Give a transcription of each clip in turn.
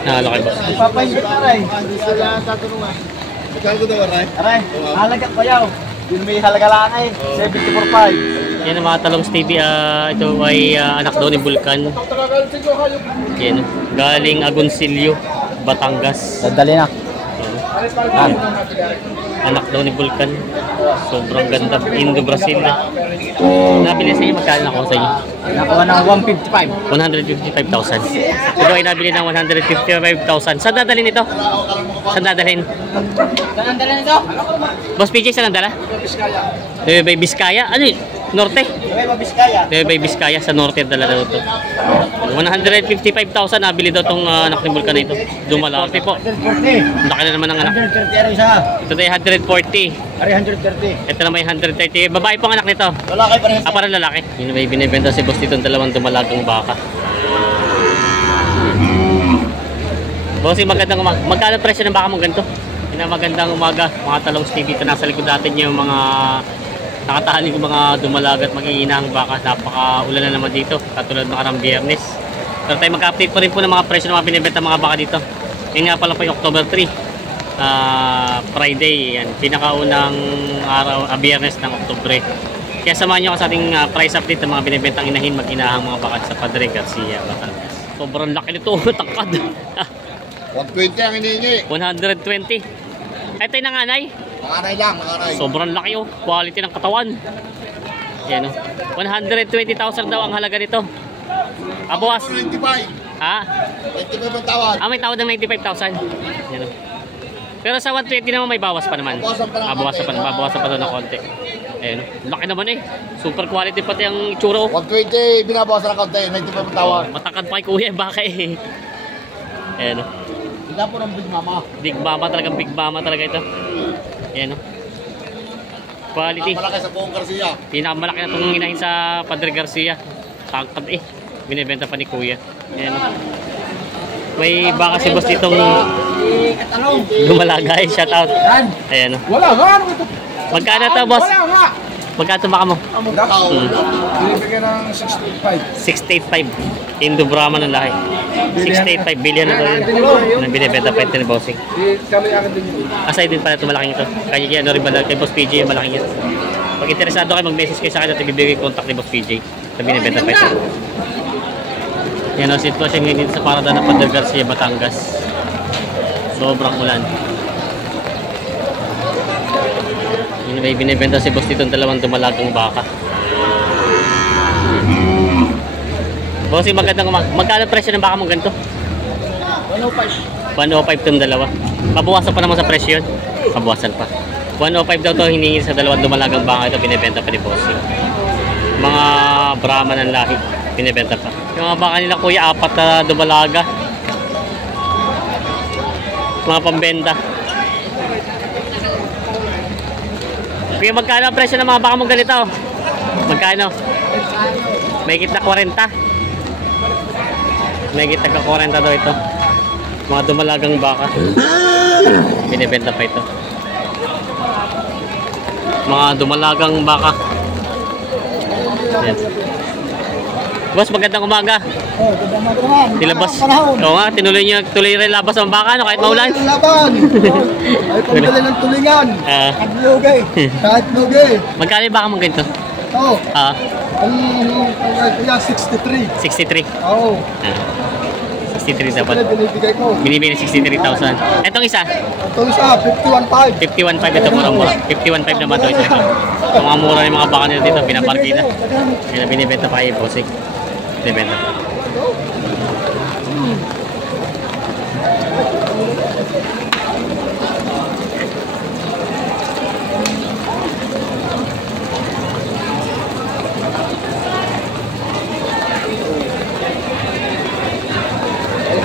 Nakalaki ba? Papahinggit na rin. Magkano ko daw, Aray? Aray, halaga pa yaw. Yun may halaga lang eh. 74.5. Yan ang mga talong Stevie. Ito ay anak daw ni Vulcan. Yan. Galing Agoncillo, Batangas. Dadali na. Yan. Anak daw ni Vulcan. Sobrang ganda. Indo-Brazil. Nabili sa inyo, magkano ako sa inyo? Nakuha ng 155,000. Ito ay nabili ng 155,000. Saan dadalhin ito? Saan dadalhin? Saan dala nito? Boss PJ, saan ang dala? Biskaya. Nueva Vizcaya? Ano yun? Norte? Nueva Biskaya. Nueva Vizcaya sa norte dala daw ito. 155,000 nabili daw itong anak ni Vulcan na ito. Dumalaki po. 140. Laki na naman ang anak. 130 ano isa? Ito ay 140. Ari 130. Ito na may 130. Babae po ang anak nito. Wala kayo parehas. Parang lalaki. Yun may binibenta si boss dito ng dalawang dumalagang baka. Bossy, magandang umaga. Magkano presyo ng baka mong ganito? Yun ang magandang umaga. Mga talong Stevie. Ito nasa likod natin yung mga nakatali ko mga dumalaga at mag-iinang baka. Napaka-ulan na naman dito. Katulad ng karang Biyernes. Pero tayo mag-update pa rin po ng mga presyo ng mga binibenta mga baka dito. Yun nga pala po yung October 3. Friday. Yan. Pinakaunang araw, Biyernes ng Oktubre. Kaya samahan nyo ako sa ating price update ng mga binibentang inahin, mag-inahang mga baka sa Padre Garcia, Batangas. Sobrang laki nito. Tangkad. 120 ang hinihingi. 120. Ito yung nanganay. Mangaray lang, mangaray. Sobrang laki oh. Quality ng katawan. Yan oh. 120,000 daw ang halaga nito. Abawas. 95. Ha? 25 ang tawad. May tawad ng 95,000. Yan oh. Pero sa 120 naman may bawas pa naman. Babawasan pa daw ng konti. Ayun. Laki naman eh. Super quality pati ang itsura oh. 120, binabawasan ng konti. 95 ang tawad. Matakad pa kay kuya baka eh. Ayan oh. Tignan po ng Big Mama. Big Mama talagang Big Mama talaga ito. Ayan oh. Quality. Malaki sa buong Garcia. Pinakamalaki na itong inahin sa Padre Garcia. Tangkad eh. Binibenta pa ni kuya. Ayan oh. May baka si boss ditong lumalaga eh. Shout out. Ayan oh. Wala nga. Magkano ito boss? Wala nga. Magkano ito baka mo? Binibigyan ng 685. 685. Indo Brahman ng lahi. 685 billion na ito yun. Nang binibenta pa ito ni Bossing. Kami akin din yun. Aside din pala ito malaking ito. Kaya ano rin ba kay Boss PJ yung malaking ito. Pag interesado kayo mag-message kayo sa akin at ibibigay contact ni Boss PJ. Sa binibenta pa ito. Yan ang sitwasyon ngayon dito sa parada ng Padre Garcia, Batangas. Sobrang ulan. Yun may binibenta si Boss dito ng dalawang dumalagang baka. Bossy, magandang umaga. Magkano presyo ng baka mong ganito? 105. 105 itong dalawa. Mabawasan pa naman sa presyo yun. Mabawasan pa. 105 daw ito hiningin sa dalawang dumalagang baka. Ito binibenta pa ni Bossy. Mga Brahman ng lahi. Binibenta pa. Yung mga baka nila kuya, 4 na dumalaga. Mga pambenta. Kuya, magkano ang presyo ng mga baka mong ganito? Magkano? May kita 40. May kita ka 40 daw ito. Mga dumalagang baka. Binibenta pa ito. Mga dumalagang baka. Yan. Boss, magandang umaga. Oh, ganda mo naman. Nilabas. Oo nga, tuloy rin labas ang baka no, kahit maulan. Laban. Ay, pagdali ng tulingan. Kahit lugay. Kahit lugay. Magkano yung baka mong ganito? Oo. Ang kaya 63. 63. Oo. 63 dapat. Binibigay ko. Binibili 63,000. Etong isa? Ito isa, 51.5. 51.5 ito, mura-mura. 51.5 naman ito isa. Ito mga mura yung mga baka nila dito, pinaparkida. Yan, binibenta pa kayo, bossing. Binibenta.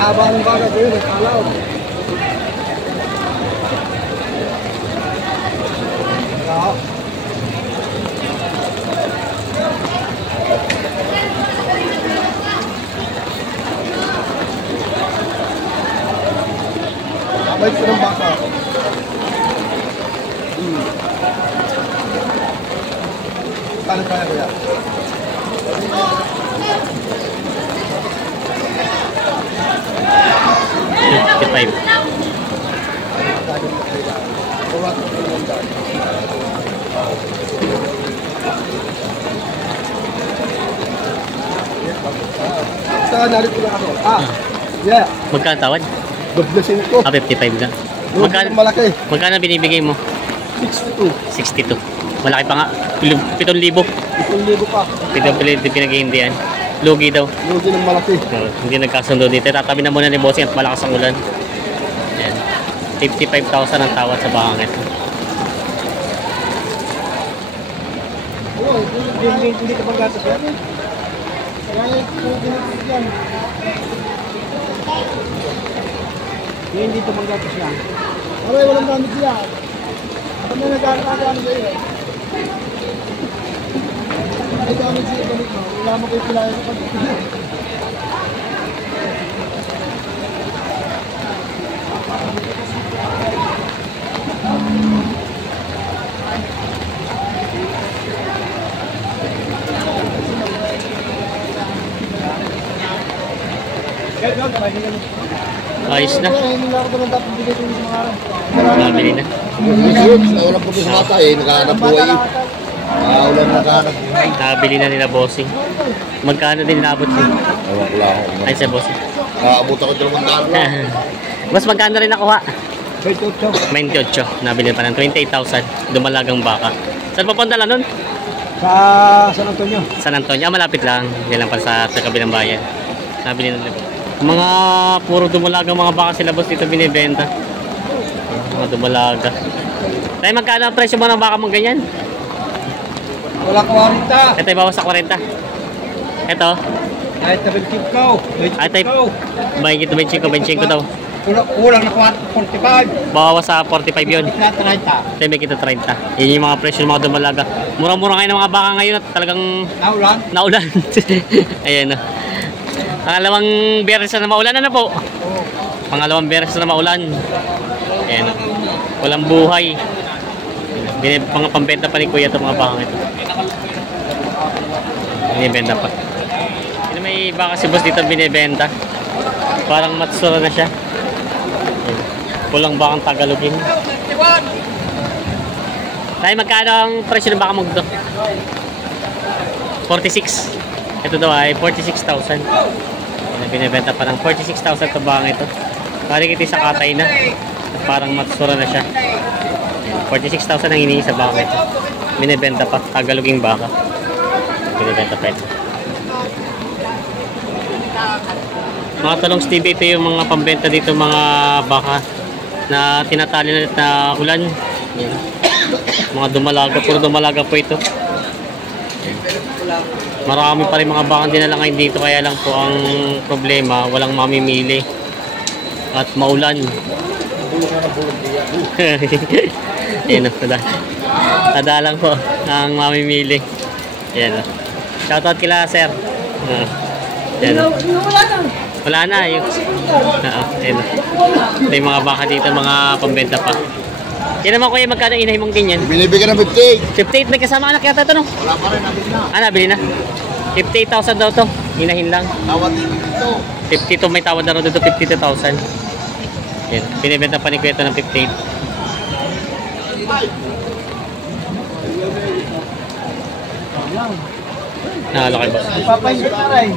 Haba ng baga ko yun, nagkalaw. Abay ko ng baka. Kano kaya kuya? 55. Saka narito lang ako. Yeah. Magkano tawad? Doblesin ko. 55 na. Magkano? Magkano, Malaki. magkano binibigay mo? 62. 62. Malaki pa nga. 7,000. 1,000 pa. 7,000 pinag-iindihan. Lugi daw. Lugi ng malaki. Hindi nagkasundo dito. Tatabi na muna ni Bossing at malakas ang ulan. Ayan. 55,000 ang tawad sa bakang ito. Oo, hindi ka bang gatas yan? Hindi ito bang gatas yan? Aray, walang gamit yan. Ano nag-ano sa'yo? Ay, gamit sa'yo, gamit mo. Wala mo kayo pila sa pag-ibig. Ayos na. Hindi na ako ito ng dapat bigay sa mga araw. Nabili na. Walang puto sa mata eh. Nakahanap buhay eh. Walang nakahanap buhay. Nabili na nila Bossing. Magkano din inabot mo? Ewan ko lang ako. Ay sa Bossing. Kaabot ako 2 lang. Mas magkano rin nakuha? 28. 28. Nabili pa ng 28,000. Dumalagang baka. Saan papunta lang nun? Sa San Antonio. San Antonio. Malapit lang. Hindi lang para sa kabilang bayan. Nabili na nila. Mga puro dumalagang mga baka sila boss dito binibenta. Mga dumalaga. Tayo magkano ang presyo mo ng baka mong ganyan? Wala 40. Ito ibawas sa 40. Ito. Kahit 75. Ay tayo. Mahigit 25 daw. Kulang na 45. Bawas sa 45 yun. Na 30. Tayo may kita 30. Yun yung mga presyo ng mga dumalaga. Murang-mura ngayon ng mga baka ngayon at talagang Naulan. naulan. Ayan na. Pangalawang beses na maulan na po. Pangalawang beses na maulan. Ayan. Walang buhay. Pambenta pa ni Kuya itong mga bakang ito. Binibenta pa. Yun may baka si boss dito binibenta. Parang matsura na siya. Ayan. Pulang bakang Tagalogin. Tayo magkano ang presyo ng baka mo dito? 46. Ito daw ay 46,000. Binibenta pa ng 46,000 ito bakang ito. Parang ito sa katay na. At parang matsura na siya. 46,000 ang hinihingi sa baka ito. Binibenta pa. Tagaloging baka. Binibenta pa ito. Mga talong Stevie, ito yung mga pambenta dito mga baka na tinatali na na ulan. Yan. Mga dumalaga. Puro dumalaga po ito. Marami pa rin mga bakang dinala ngayon dito, kaya lang po ang problema, walang mamimili at maulan. Ayan o, tada lang po ang mamimili. Ayan o. Shoutout kila sir. Ayan o. Wala na. Ayan o. Ito yung mga baka dito, mga pambenta pa. Yan naman kuya, magkano inahin mong ganyan? Binibigyan ng 58. 58, may kasama anak yata ito no? Wala pa rin, nabili na. Nabili na. 58,000 daw to. Inahin lang. Tawad din dito. 52, may tawad na rin dito. 52,000. Yan. Binibenta pa ni Kuya ito ng 58. Nakalaki boss. Papahigit na rin.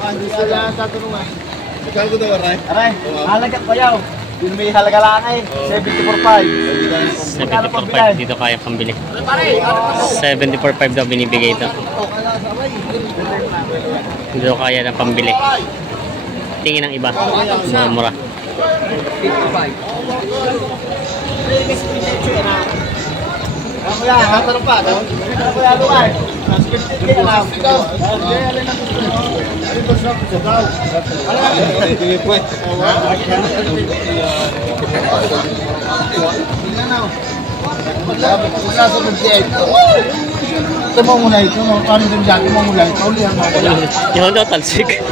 Magkano ko daw, Aray? Aray, halaga pa yaw. Yun may halaga lang eh. 74.5. 74.5 dito kaya pambili. 74.5 daw binibigay ito. Dito kaya na pambili. Tingin ng iba. Mura-mura. 55. Kuya, hatanong pa. Kuya, luway. Ito mo muna ito. Paano din dati mo mula ito? Ulihan mo mula. Yung daw talsik.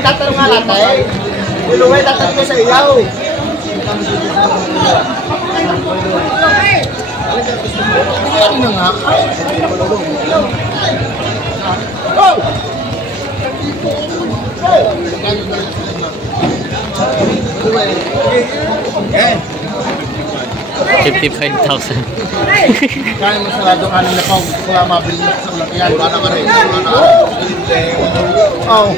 Tatanong nga natin. Iluway, tatanong ko sa iyaw. Ano na nga? Go! 55,000. Kaya masaladong ano na pang kung mabili mo sa lakihan. Baka ka rin. Oo.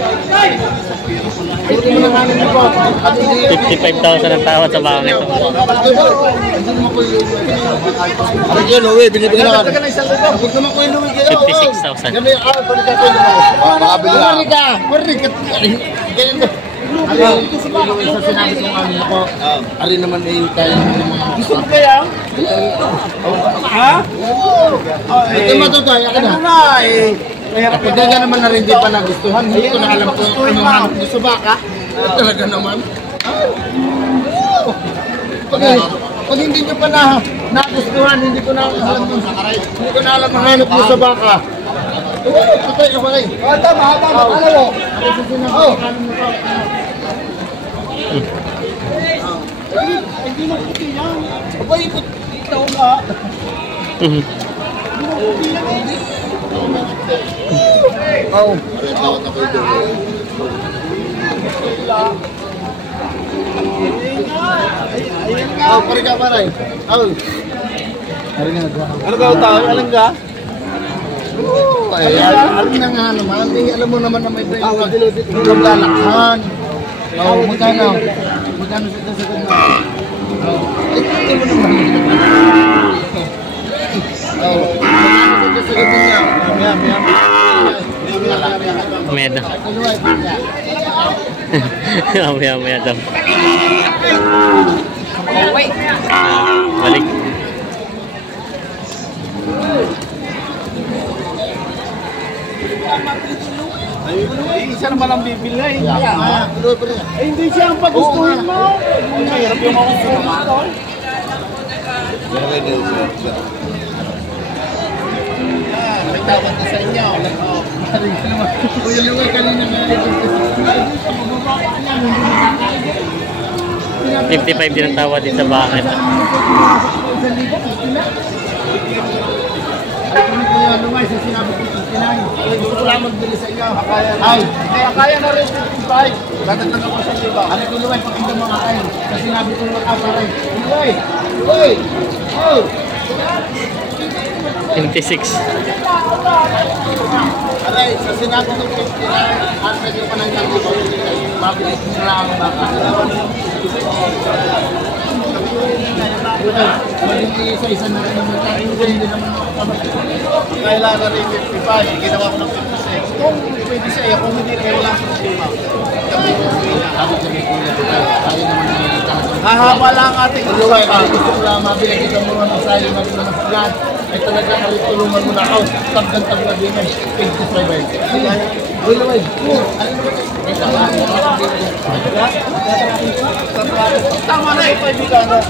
Hindi mo na kanin na po. 55,000 ang tawad sa bakang ito. Hindi mo ko yung... Ano yun, Uwe? Binibigyan na ka. Huwag naman ko yung Uwe. 56,000. Yan yung balik ka ko yung baka bili na. Marika! Ganyan ba? Yung sa sinabi kong ano ako, ari naman ay tayo ng mga... Gusto mo kaya? Ha? Ito matutay, akin na. Ano na eh? Kapag ka naman na rin di pa nagustuhan, hindi ko na alam kung ano hanap mo sa baka. Talaga naman. Pag hindi nyo pa nagustuhan, hindi ko na alam kung hindi ko na alam ang hanap mo sa baka. Patay ka pa rin. Tama. Alam mo? Hindi mo puti yan. Abay, ikaw nga. Oo. Tawad ako ito. Pari ka paray. Ano ka tao? Alam ka? Alam na nga naman. Alam mo naman na may brain. Huwag lalakhan. Magkano? Magkano sa sagot na? Ito mo naman. Magkano sa sagot niya? Mamaya daw. Mamaya daw. Balik. Isa naman ang bibili. Hindi siya ang pagustuhin mo. Mahirap yung mga gusto. May tawad na sa inyo. Kuya Luway, kanina nga. 55 din ang tawad din sa bakit. Kuya Luway, sa sinabi ko 59. Gusto ko lang magbili sa inyo. Kaya na rin 55. Dadagdagan ko sa iba. Ano ko Luway, pakinggan mo nga kayo. Sa sinabi ko lang paray. Luway! Oh! 26. Aray, sa sinabi ko 59, ang pwede ko nang nagagawa. Mabilis mo lang ang baka. Hindi isa-isa na rin naman tayo. Hindi naman ako kapatid. Kailangan na rin 55. Ginawa ko ng 56. Kung 26, kung hindi kayo lang sa problema. Kami ko Sabi ko may kuya, tayo naman nakikita. hahaba lang ating Luway, gusto ko lang mabili kita mo ng sayo na ng flat. Ay talaga tulungan mo na ako. Tagdan-tag na din ay 25. Luway, ano tama na ito, ibigan na.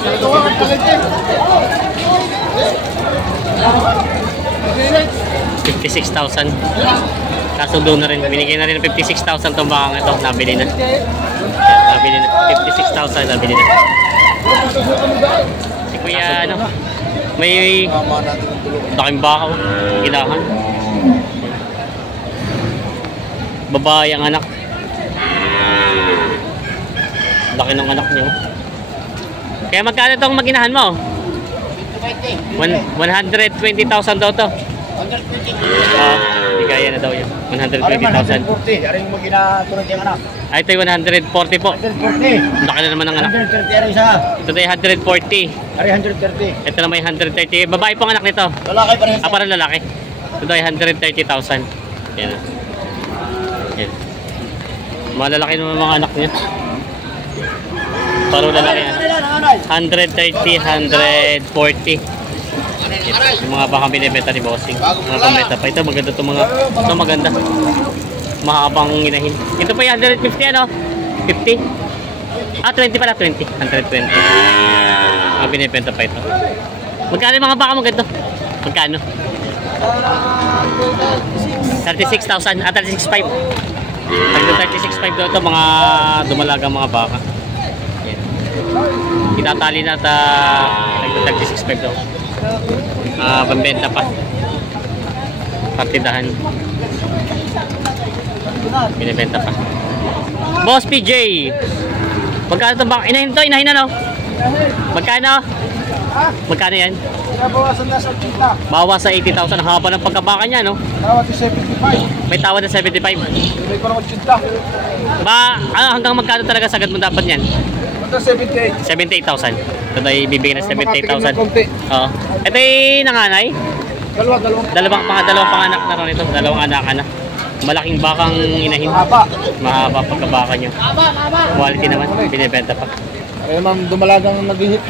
Ito nga ang pagkakin. 56,000. Kasundo na rin. Binigay na rin ng 56,000 itong bakang ito. Nabili na. Nabili na. 56,000 nabili na. Si Kuya ano, may laking bakaw. Kailangan. Babae ang anak. Laki ng anak niyo. Kaya magkano itong maginahan mo? 120,000 daw to. Hindi kaya na daw yun. 120,000. 140. Aring mo ginaturag yung anak. Ay, ito yung 140 po. 140. Laki na naman ng anak. 130 aring isa. Ito yung 140. Aring 130. Ito naman yung 130. Babae po ang anak nito. Lalaki pa rin. Parang lalaki. Ito yung 130,000. Yan. Yan. Malalaki naman mga anak niya. Parang lalaki yan. 130, 140. Yung mga baka binibenta ni Bossing. Mga pambenta pa. Ito maganda to mga. Ito maganda. Mahabang inahin. Ito pa yung 150 ano? 50? Ah, 20 pala. 20. 120. Mga binibenta pa ito. Magkano yung mga baka mo ganito? Magkano? 36,000. Ah, 36,500. Hanggang 36,500 daw ito. Mga dumalagang mga baka. Yan. Itatali na ata hanggang 36,500 daw. Pambenta pa. Partidahan. Binibenta pa. Boss PJ. Magkano ito ba? Inahin to, inahin na no? Magkano? Magkano yan? Nabawasan na sa kita. Bawas sa 80,000. Ang haba ng pagkabaka niya no? Tawad sa 75. May tawad na 75. May parang 80. Hanggang magkano talaga sagad mo dapat yan? Ito 78. 78,000. Ito ay bibigyan ng 78,000. Konti. Oo. Ito ay nanganay. Dalawang. Dalawang panganak na rin ito. Dalawang anak na. Malaking bakang inahin. Mahaba. Mahaba pagkabaka nyo. Quality naman. Binibenta pa. Ayun ma'am, dumalagang nag-hit.